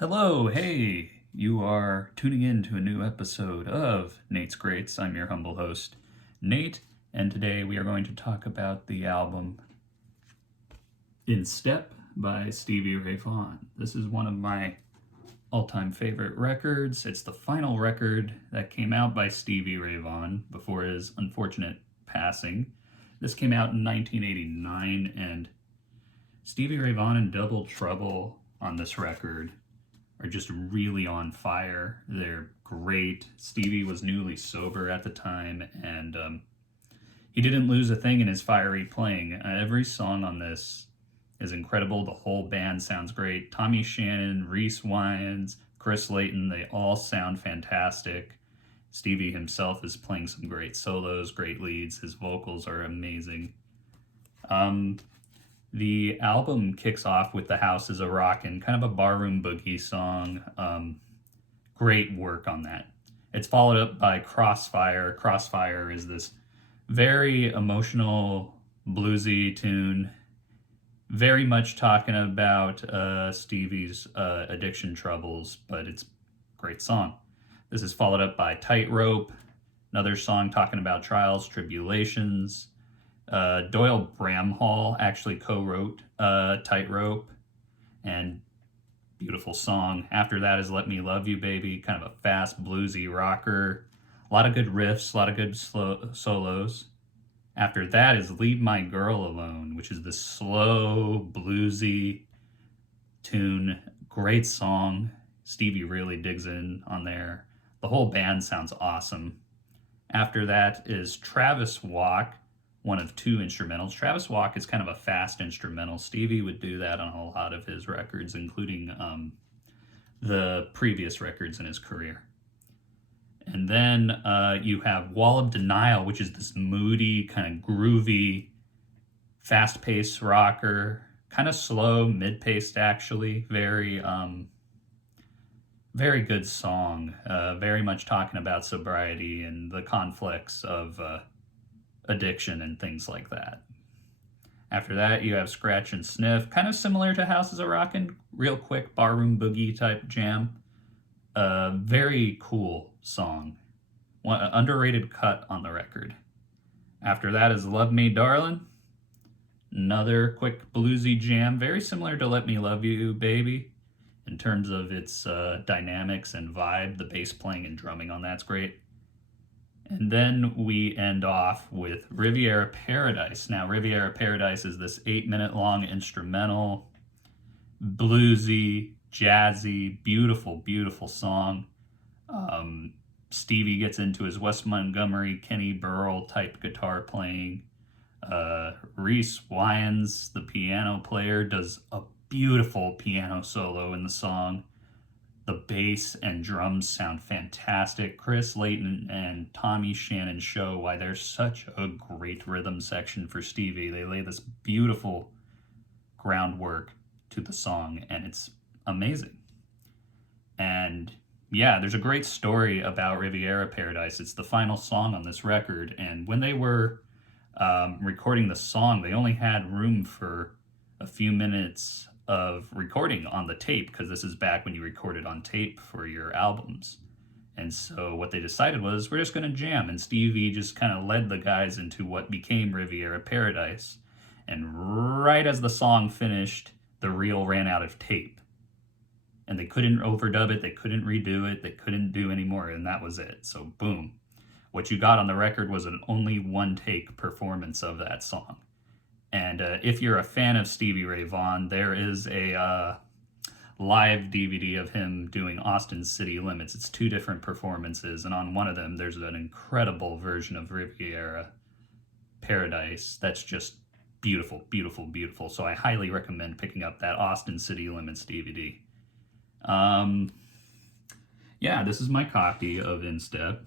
Hello, hey, you are tuning in to a new episode of Nate's Greats. I'm your humble host, Nate, and today we are going to talk about the album In Step by Stevie Ray Vaughan. This is one of my all-time favorite records. It's the final record that came out by Stevie Ray Vaughan before his unfortunate passing. This came out in 1989, and Stevie Ray Vaughan and Double Trouble on this record are just really on fire. They're great. Stevie was newly sober at the time, and he didn't lose a thing in his fiery playing. Every song on this is incredible. The whole band sounds great. Tommy Shannon, Reese Wyans, Chris Layton, they all sound fantastic. Stevie himself is playing some great solos, great leads. His vocals are amazing. The album kicks off with The House is a Rockin', kind of a barroom boogie song. Great work on that. It's followed up by Crossfire. Crossfire is this very emotional, bluesy tune, very much talking about Stevie's addiction troubles, but it's a great song. This is followed up by Tightrope, another song talking about trials, tribulations. Doyle Bramhall actually co-wrote Tightrope, and beautiful song. After that is Let Me Love You Baby, kind of a fast bluesy rocker. A lot of good riffs, a lot of good solos. After that is Leave My Girl Alone, which is this slow bluesy tune. Great song. Stevie really digs in on there. The whole band sounds awesome. After that is Travis Walk, one of two instrumentals. Travis Walk is kind of a fast instrumental. Stevie would do that on a lot of his records, including the previous records in his career. And then you have Wall of Denial, which is this moody, kind of groovy, fast-paced rocker, kind of slow, mid-paced actually, very good song, very much talking about sobriety and the conflicts of addiction and things like that. After that, you have Scratch and Sniff, kind of similar to House is a Rockin', real quick barroom boogie type jam. Very cool song. One underrated cut on the record. After that is Love Me Darlin', another quick bluesy jam, very similar to Let Me Love You Baby in terms of its dynamics and vibe. The bass playing and drumming on that's great. And then we end off with Riviera Paradise. Now, Riviera Paradise is this 8-minute long instrumental, bluesy, jazzy, beautiful, beautiful song. Stevie gets into his Wes Montgomery, Kenny Burrell type guitar playing. Reese Wyans, the piano player, does a beautiful piano solo in the song. The bass and drums sound fantastic. Chris Layton and Tommy Shannon show why there's such a great rhythm section for Stevie. They lay this beautiful groundwork to the song, and it's amazing. And yeah, there's a great story about Riviera Paradise. It's the final song on this record, and when they were recording the song, they only had room for a few minutes of recording on the tape, because this is back when you recorded on tape for your albums. And so what they decided was, we're just going to jam, and Stevie just kind of led the guys into what became Riviera Paradise. And right as the song finished, the reel ran out of tape. And they couldn't overdub it, they couldn't redo it, they couldn't do any more, and that was it. So boom. What you got on the record was an only one-take performance of that song. And if you're a fan of Stevie Ray Vaughan, there is a live DVD of him doing Austin City Limits. It's 2 different performances, and on one of them, there's an incredible version of Riviera Paradise that's just beautiful, beautiful, beautiful. So I highly recommend picking up that Austin City Limits DVD. Yeah, this is my copy of In Step.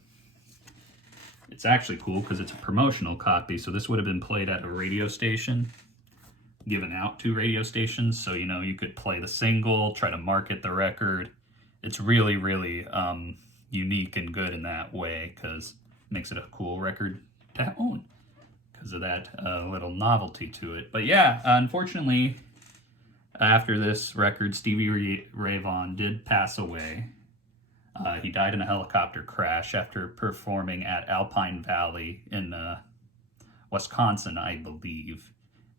It's actually cool because it's a promotional copy, so this would have been played at a radio station, given out to radio stations, so you could play the single, try to market the record. It's really, really unique and good in that way, because it makes it a cool record to own because of that little novelty to it. But yeah, unfortunately, after this record, Stevie Ray Vaughan did pass away. He died in a helicopter crash after performing at Alpine Valley in Wisconsin, I believe.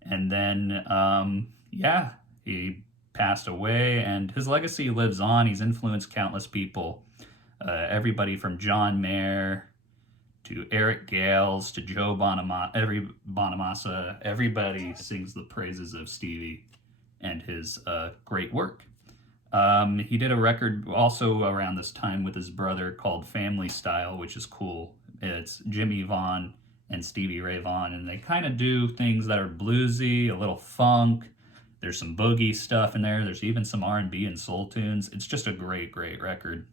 And then, yeah, he passed away, and his legacy lives on. He's influenced countless people. Everybody from John Mayer to Eric Gales to Joe Bonamassa. Everybody sings the praises of Stevie and his great work. He did a record also around this time with his brother called Family Style, which is cool. It's Jimmy Vaughan and Stevie Ray Vaughan, and they kind of do things that are bluesy, a little funk. There's some boogie stuff in there. There's even some R&B and soul tunes. It's just a great, great record.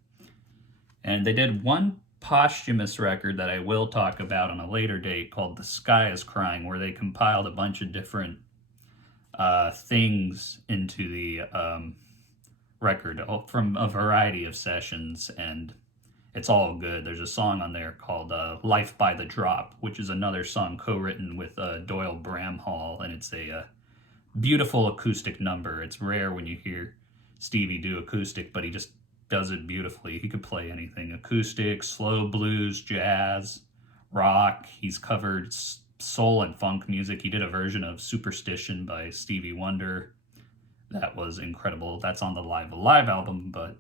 And they did one posthumous record that I will talk about on a later date called The Sky is Crying, where they compiled a bunch of different things into the record from a variety of sessions, and it's all good. There's a song on there called Life by the Drop, which is another song co-written with Doyle Bramhall, and it's a beautiful acoustic number. It's rare when you hear Stevie do acoustic, but he just does it beautifully. He could play anything: acoustic, slow blues, jazz, rock. He's covered soul and funk music. He did a version of Superstition by Stevie Wonder. That was incredible. That's on the Live Alive album, but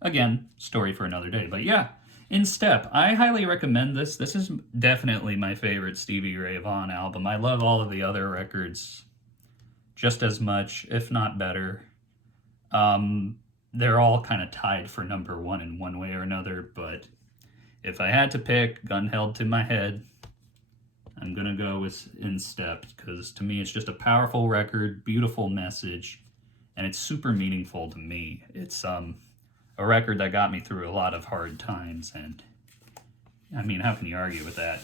again, story for another day. But yeah, In Step, I highly recommend this. This is definitely my favorite Stevie Ray Vaughan album. I love all of the other records just as much, if not better. They're all kind of tied for number one in one way or another, but if I had to pick, gun held to my head, I'm going to go with In Step, because to me it's just a powerful record, beautiful message, and it's super meaningful to me. It's a record that got me through a lot of hard times, and I mean, how can you argue with that?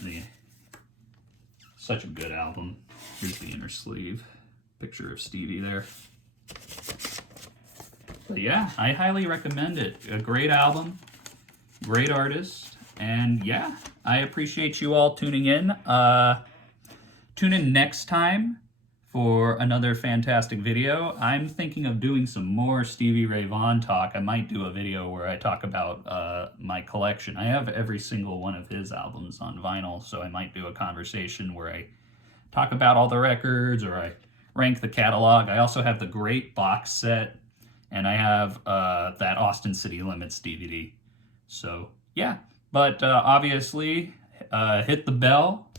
Such a good album. Here's the inner sleeve. Picture of Stevie there. But yeah, I highly recommend it. A great album, great artist, and yeah, I appreciate you all tuning in. Tune in next time for another fantastic video. I'm thinking of doing some more Stevie Ray Vaughan talk. I might do a video where I talk about my collection. I have every single one of his albums on vinyl, so I might do a conversation where I talk about all the records, or I rank the catalog. I also have the great box set, and I have that Austin City Limits DVD. So yeah, but obviously hit the bell,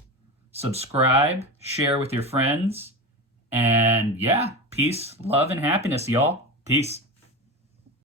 subscribe, share with your friends, and yeah, peace, love, and happiness, y'all. Peace.